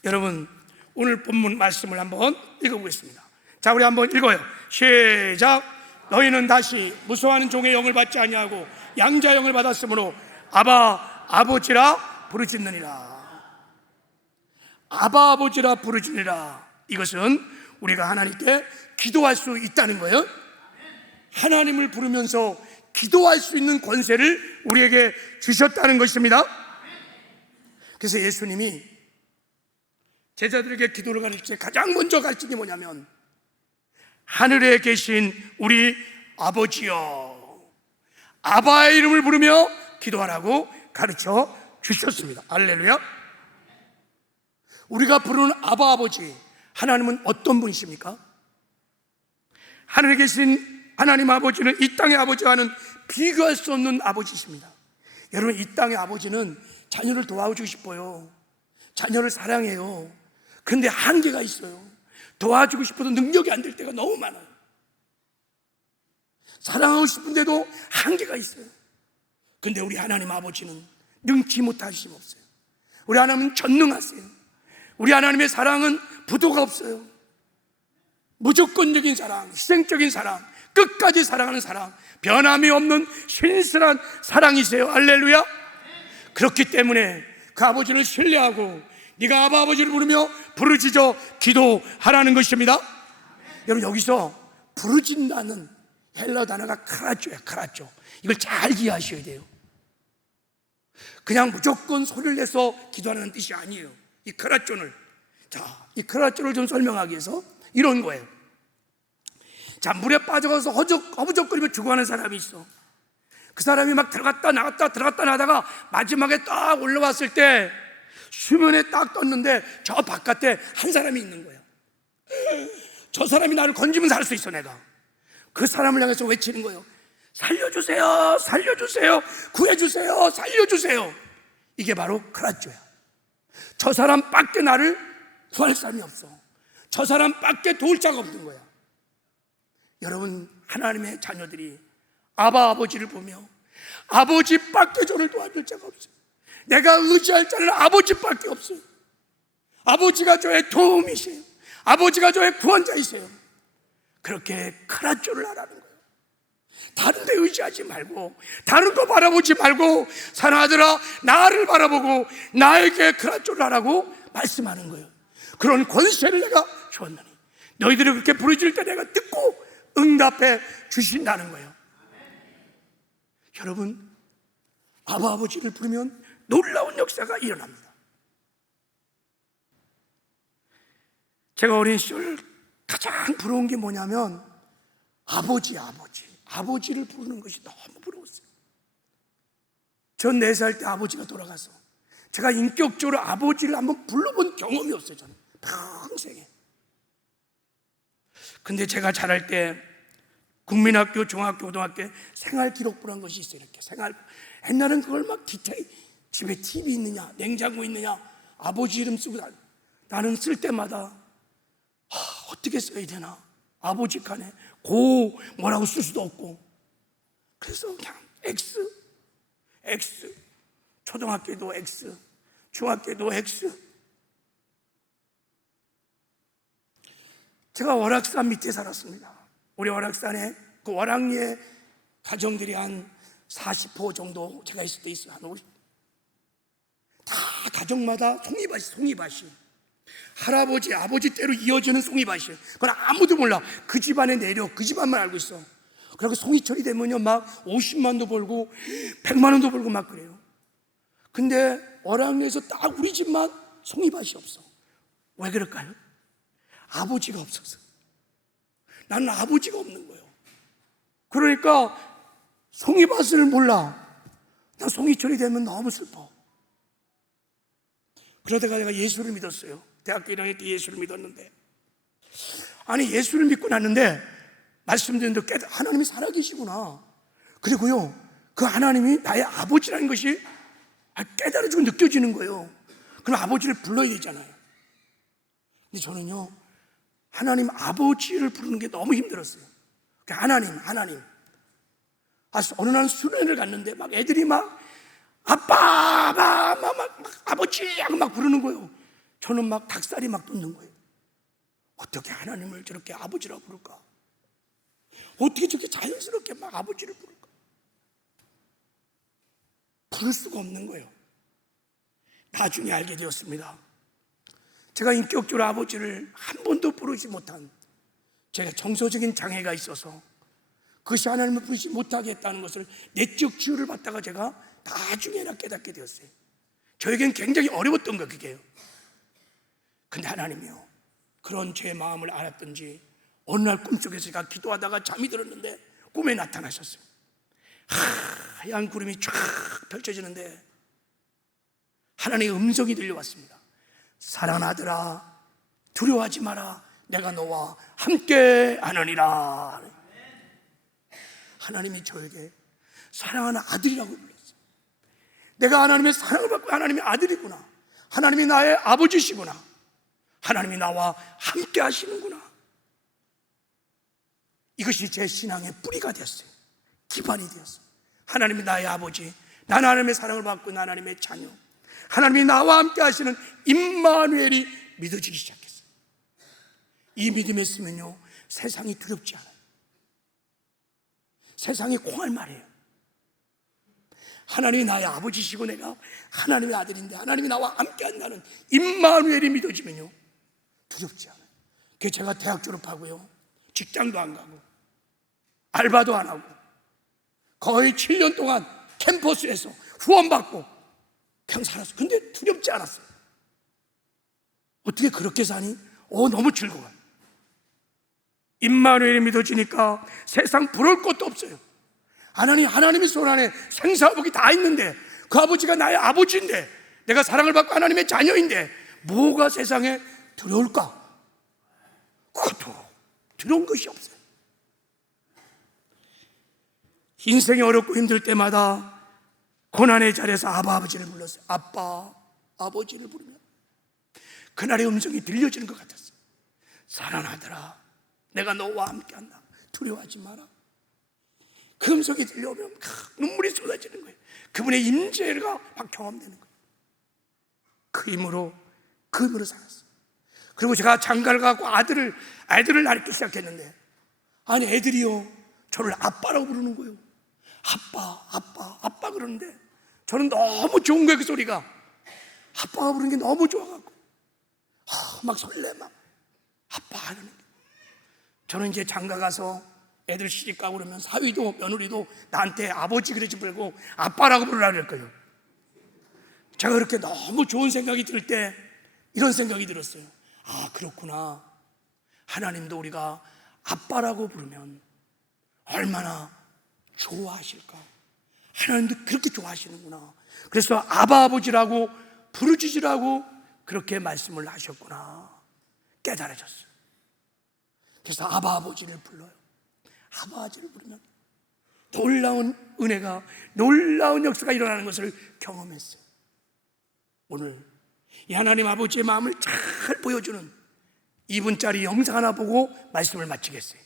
여러분, 오늘 본문 말씀을 한번 읽어보겠습니다. 자, 우리 한번 읽어요. 시작. 너희는 다시 무서워하는 종의 영을 받지 아니하고 양자 영을 받았으므로 아바 아버지라 부르짖느니라. 아바 아버지라 부르짖느니라. 이것은 우리가 하나님께 기도할 수 있다는 거예요. 하나님을 부르면서 기도할 수 있는 권세를 우리에게 주셨다는 것입니다. 그래서 예수님이 제자들에게 기도를 가르칠 때 가장 먼저 가르친 게 뭐냐면, 하늘에 계신 우리 아버지여, 아바의 이름을 부르며 기도하라고 가르쳐 주셨습니다. 할렐루야. 우리가 부르는 아바 아버지, 하나님은 어떤 분이십니까? 하늘에 계신 하나님 아버지는 이 땅의 아버지와는 비교할 수 없는 아버지십니다. 여러분, 이 땅의 아버지는 자녀를 도와주고 싶어요. 자녀를 사랑해요. 그런데 한계가 있어요. 도와주고 싶어도 능력이 안 될 때가 너무 많아요. 사랑하고 싶은데도 한계가 있어요. 그런데 우리 하나님 아버지는 능치 못하심 없어요. 우리 하나님은 전능하세요. 우리 하나님의 사랑은 부도가 없어요. 무조건적인 사랑, 희생적인 사랑, 끝까지 사랑하는 사랑, 변함이 없는 신실한 사랑이세요. 할렐루야. 그렇기 때문에 그 아버지를 신뢰하고 네가 아바 아버지를 부르며 부르짖어 기도하라는 것입니다. 여러분, 여기서 부르짖다는 헬라 단어가 카라쪼예요. 카라쪼. 이걸 잘 이해하셔야 돼요. 그냥 무조건 소리를 내서 기도하는 뜻이 아니에요. 이 카라쪼를, 자, 이 카라쪼를 좀 설명하기 위해서 이런 거예요. 자, 물에 빠져가서 허부적거리며 죽어가는 사람이 있어. 그 사람이 막 들어갔다 나다가 마지막에 딱 올라왔을 때 수면에 딱 떴는데 저 바깥에 한 사람이 있는 거예요. 저 사람이 나를 건지면 살 수 있어. 내가 그 사람을 향해서 외치는 거예요. 살려주세요, 살려주세요, 구해주세요, 살려주세요. 이게 바로 카라쪼야. 저 사람 밖에 나를 구할 사람이 없어. 저 사람 밖에 도울 자가 없는 거야. 여러분, 하나님의 자녀들이 아바 아버지를 보며 아버지 밖에 저를 도와줄 자가 없어요. 내가 의지할 자는 아버지밖에 없어요. 아버지가 저의 도움이세요. 아버지가 저의 구원자이세요. 그렇게 카라쪼를 하라는 거예요. 다른 데 의지하지 말고, 다른 거 바라보지 말고, 사나들아 나를 바라보고 나에게 카라쪼를 하라고 말씀하는 거예요. 그런 권세를 내가 주었느니 너희들이 그렇게 부르짖을 때 내가 듣고 응답해 주신다는 거예요. 여러분, 아바 아버지를 부르면 놀라운 역사가 일어납니다. 제가 어린 시절 가장 부러운 게 뭐냐면 아버지를 부르는 것이 너무 부러웠어요. 전 4살 때 아버지가 돌아가서 제가 인격적으로 아버지를 한번 불러본 경험이 없어요. 저는 평생에. 근데 제가 자랄 때 국민학교, 중학교, 고등학교 생활기록부라는 것이 있어요. 이렇게 옛날엔 그걸 막 디테일, 집에 TV 있느냐, 냉장고 있느냐, 아버지 이름 쓰고 나는 쓸 때마다 어떻게 써야 되나, 아버지 칸에 고 뭐라고 쓸 수도 없고, 그래서 그냥 X, 초등학교도 X, 중학교도 X. 제가 월악산 밑에 살았습니다. 우리 월악산에 그 월악리에 가정들이 한 40호 정도 제가 있을 때 있어요. 한 50. 다 가정마다 송이밭이 할아버지, 아버지 때로 이어지는 송이밭이에요. 그건 아무도 몰라. 그 집안에 내려 그 집안만 알고 있어. 그리고 송이철이 되면요 막 50만도 벌고 100만 원도 벌고 막 그래요. 근데 월악리에서 딱 우리 집만 송이밭이 없어. 왜 그럴까요? 아버지가 없어서. 나는 아버지가 없는 거예요. 그러니까 송이밭을 몰라. 나 송이철이 되면 너무 슬퍼. 그러다가 내가 예수를 믿었어요. 대학교 1학년 때 예수를 믿었는데, 아니 예수를 믿고 났는데 말씀드린 대로 하나님이 살아계시구나. 그리고요, 그 하나님이 나의 아버지라는 것이 깨달아지고 느껴지는 거예요. 그럼 아버지를 불러야 되잖아요. 근데 저는요, 하나님 아버지를 부르는 게 너무 힘들었어요. 하나님. 어느 날 수련회를 갔는데 막 애들이 막 아빠, 막 아버지 하고 막 부르는 거예요. 저는 막 닭살이 막 돋는 거예요. 어떻게 하나님을 저렇게 아버지라고 부를까? 어떻게 저렇게 자연스럽게 막 아버지를 부를까? 부를 수가 없는 거예요. 나중에 알게 되었습니다. 제가 인격적으로 아버지를 한 번도 부르지 못한, 제가 정서적인 장애가 있어서 그것이 하나님을 부르지 못하게 했다는 것을, 내적 치유를 받다가 제가 나중에나 깨닫게 되었어요. 저에겐 굉장히 어려웠던 거 그게요. 근데 하나님이요, 그런 제 마음을 알았던지 어느 날 꿈속에서 제가 기도하다가 잠이 들었는데 꿈에 나타나셨어요. 하얀 구름이 쫙 펼쳐지는데 하나님의 음성이 들려왔습니다. 사랑하는 아들아, 두려워하지 마라. 내가 너와 함께 하느니라. 하나님이 저에게 사랑하는 아들이라고 불렀어요. 내가 하나님의 사랑을 받고 하나님의 아들이구나. 하나님이 나의 아버지시구나. 하나님이 나와 함께 하시는구나. 이것이 제 신앙의 뿌리가 되었어요. 기반이 되었어요. 하나님이 나의 아버지, 나는 하나님의 사랑을 받고 있는 하나님의 자녀, 하나님이 나와 함께 하시는 임마누엘이 믿어지기 시작했어요. 이 믿음이 있으면요, 세상이 두렵지 않아요. 세상이 콩할 말이에요. 하나님이 나의 아버지시고 내가 하나님의 아들인데 하나님이 나와 함께 한다는 임마누엘이 믿어지면요, 두렵지 않아요. 그래서 제가 대학 졸업하고요, 직장도 안 가고 알바도 안 하고 거의 7년 동안 캠퍼스에서 후원받고 그냥 살았어요. 근데 두렵지 않았어요. 어떻게 그렇게 사니? 너무 즐거워요. 임마누엘이 믿어지니까 세상 부러울 것도 없어요. 하나님의 손 안에 생사복이 다 있는데, 그 아버지가 나의 아버지인데, 내가 사랑을 받고 하나님의 자녀인데 뭐가 세상에 두려울까? 그것도 두려운 것이 없어요. 인생이 어렵고 힘들 때마다 고난의 자리에서 아버지를 불렀어요. 아빠, 아버지를 부르면 그날의 음성이 들려지는 것 같았어요. 사랑하더라, 내가 너와 함께한다. 두려워하지 마라. 그 음성이 들려오면 눈물이 쏟아지는 거예요. 그분의 임재가 막 경험되는 거예요. 그 힘으로 살았어요. 그리고 제가 장가를 가고 아들을 낳기 시작했는데, 아니 애들이요, 저를 아빠라고 부르는 거예요. 아빠 그러는데 저는 너무 좋은 거예요. 그 소리가 아빠가 부르는 게 너무 좋아갖고 막 설레, 막 아빠 하는 게. 저는 이제 장가 가서 애들 시집 가고 그러면 사위도 며느리도 나한테 아버지 그러지 말고 아빠라고 부르라 그럴 거예요. 제가 그렇게 너무 좋은 생각이 들 때 이런 생각이 들었어요. 그렇구나. 하나님도 우리가 아빠라고 부르면 얼마나 좋아하실까. 하나님도 그렇게 좋아하시는구나. 그래서 아버지라고 부르짖으라고 그렇게 말씀을 하셨구나 깨달아졌어요. 그래서 아버지를 불러요. 아버지를 부르면 놀라운 은혜가, 놀라운 역사가 일어나는 것을 경험했어요. 오늘 이 하나님 아버지의 마음을 잘 보여주는 2분짜리 영상 하나 보고 말씀을 마치겠어요.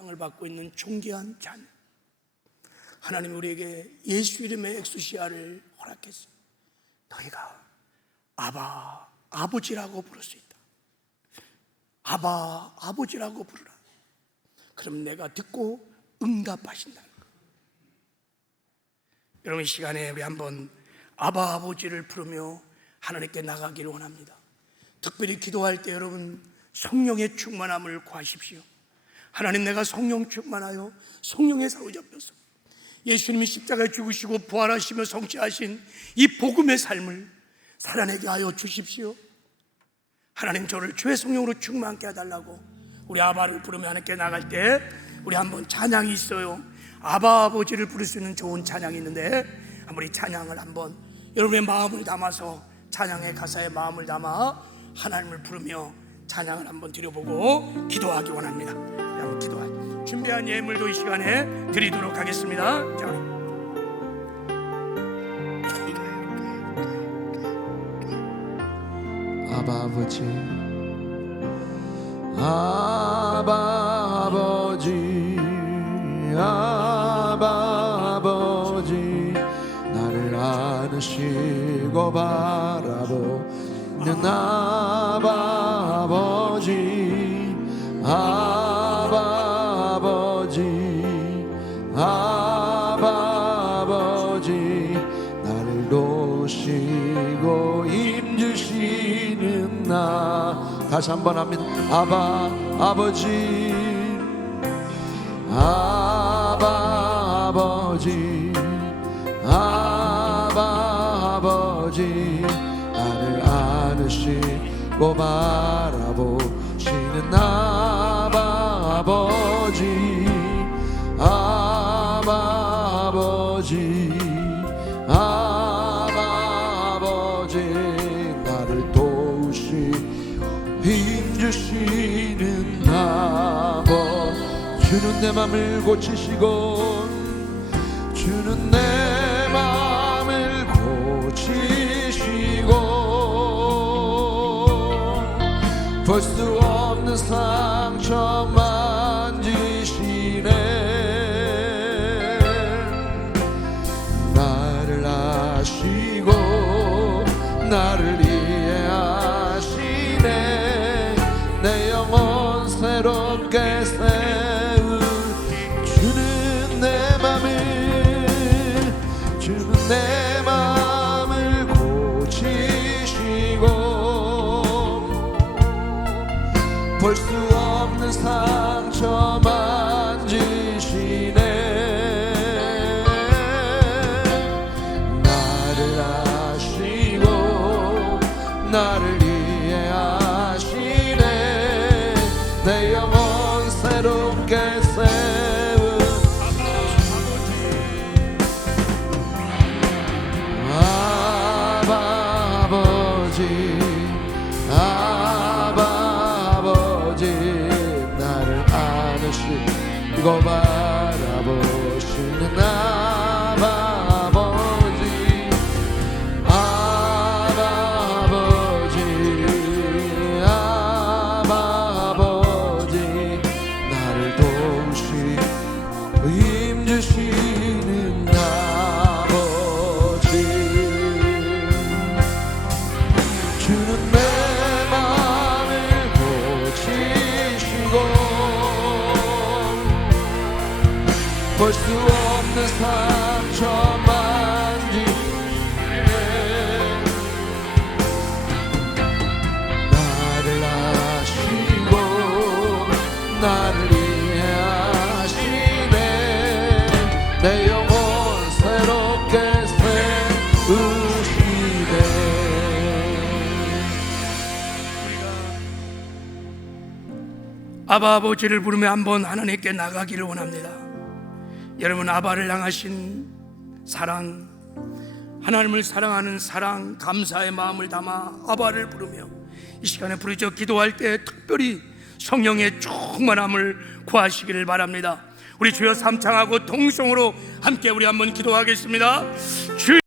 사랑을 받고 있는 존귀한 자녀, 하나님 우리에게 예수 이름의 엑수시아를 허락했어요. 너희가 아바 아버지라고 부를 수 있다. 아바 아버지라고 부르라. 그럼 내가 듣고 응답하신다. 여러분, 이 시간에 우리 한번 아바 아버지를 부르며 하나님께 나가기를 원합니다. 특별히 기도할 때 여러분 성령의 충만함을 구하십시오. 하나님, 내가 성령 충만하여 성령에 사로잡혀서 예수님이 십자가에 죽으시고 부활하시며 성취하신 이 복음의 삶을 살아내게 하여 주십시오. 하나님, 저를 주의 성령으로 충만케 해달라고 우리 아바를 부르며 하나님께 나갈 때 우리 한번 찬양이 있어요. 아바 아버지를 부를 수 있는 좋은 찬양이 있는데 한번 이 찬양을 한번 여러분의 마음을 담아서, 찬양의 가사에 마음을 담아 하나님을 부르며 찬양을 한번 드려보고 기도하기 원합니다. 한번 기도하기 준비한 예물도 이 시간에 드리도록 하겠습니다. 자, 아바 아버지, 아바 아버지, 아바 아버지, 나를 안으시고 바라보는 아바 아버지, 아바 아버지, 아바 아버지, 나를 도우시고 힘주시는 나. 다시 한번 합니다. 아바 아버지, 아바 아버지, 아바 아버지, 나를 안으시고 바라보시는 아바 아버지, 아바 아버지, 아바 아버지, 나를 도우시고 힘주시는 아버. 주는 내 맘을 고치시고, 주는 내 맘을 고치시고, 볼 수 없는 상처 만지시네. 나를 아시고 나를 이해하시네. 내 영혼 새롭게 세울 주는 내 맘을, 주는 내 맘을 고치시고, 볼 수 없는 상처 만지시네. 나를 아시고 나를 이해하시네. 내 영혼 새롭게 세운 아바 아버지, 아바 아버지, 나를 안으시고 바라보시는 아바 아버지, 아바 아버지, 아바 아버지, 나를 도우시고 힘주시는 아버지. 주는 내 맘을 고치시고, 볼 수 없는 상처 만지시네. 나를 아시고 나를 이해하시네. 내 영혼 새롭게 세우시네. 아바 아버지를 부르며 한번 하나님께 나가기를 원합니다. 여러분, 아바를 향하신 사랑, 하나님을 사랑하는 사랑, 감사의 마음을 담아 아바를 부르며 이 시간에 부르짖어 기도할 때 특별히 성령의 충만함을 구하시기를 바랍니다. 우리 주여 삼창하고 동성으로 함께 우리 한번 기도하겠습니다. 주